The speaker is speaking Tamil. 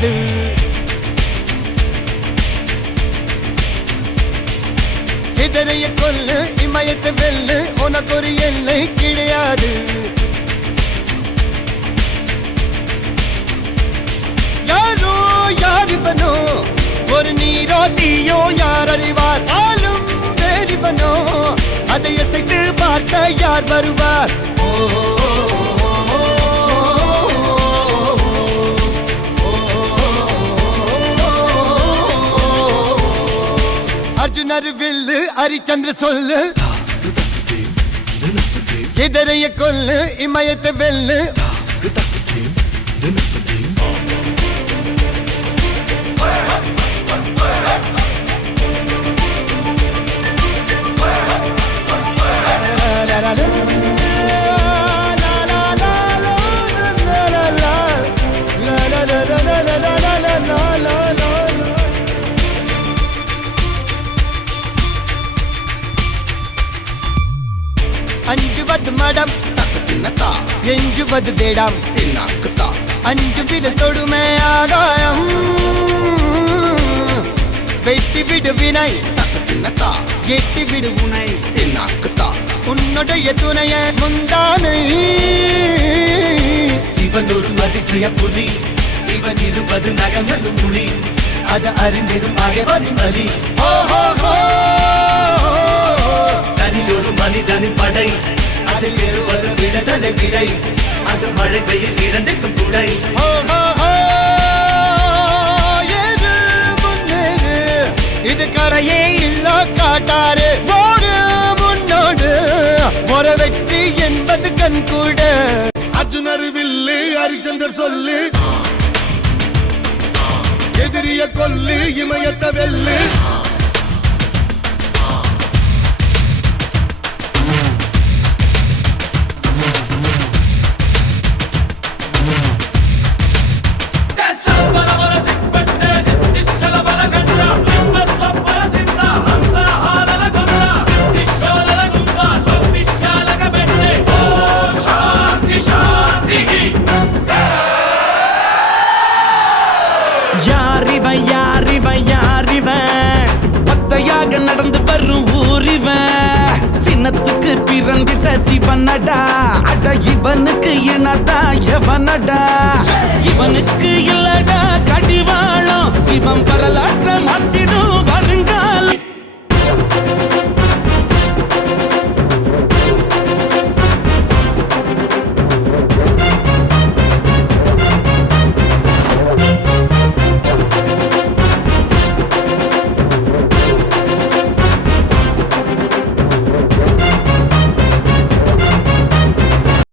கிடையாது. எதிரைய கொல்லு இமயத்தை வெல்லு உனக்கு ஒரு எல்லை கிடையாது. யாரோ யாரிவனோ ஒரு நீரோ தீயோ யார் அறிவார். ஆளும் வேறிவனோ அதை அசைத்து பார்க்க யார் வருவார். அர்ஜுனர் வில்லு ஹரிச்சந்திர சொல்லு எதிரைய கொல்லு இமயத்தை வெல்லு. அஞ்சுவது மடம் எஞ்சுவது தேடம். அஞ்சு வித தொடுமை ஆகாயம் வெட்டி விடு வினை எட்டி விடு உனை. உன்னுடைய துணைய முந்தானை இவன் ஒரு அதிசய புலி. இவன் இருபது நகங்களும் மொழி அது அறிந்திடும் ஆகவரின் வலி. தனியொரு மனிதனின் படை அதில் எழுவது விடுதலை விடை. அது மழை பெய்யும் இரண்டுக்கும் துடை. இது கரையே இல்ல காட்டாரு ஓடு முன்னோடு ஒரு வெற்றி என்பது கண் கூட. அர்ஜுனர் வில்லு ஹரிச்சந்தர் சொல்லு எதிரிய கொல்லு இமயத்தை வெல்லு. பத்தையாக நடந்து வரும் ஊரிவன் சின்னத்துக்கு பிறந்திட்ட சிவனடா. அட இவனுக்கு இனதா எவனடா. இவனுக்கு இல்லடா கடிவாளம் இவன் வரலாற்ற மாட்டிடும்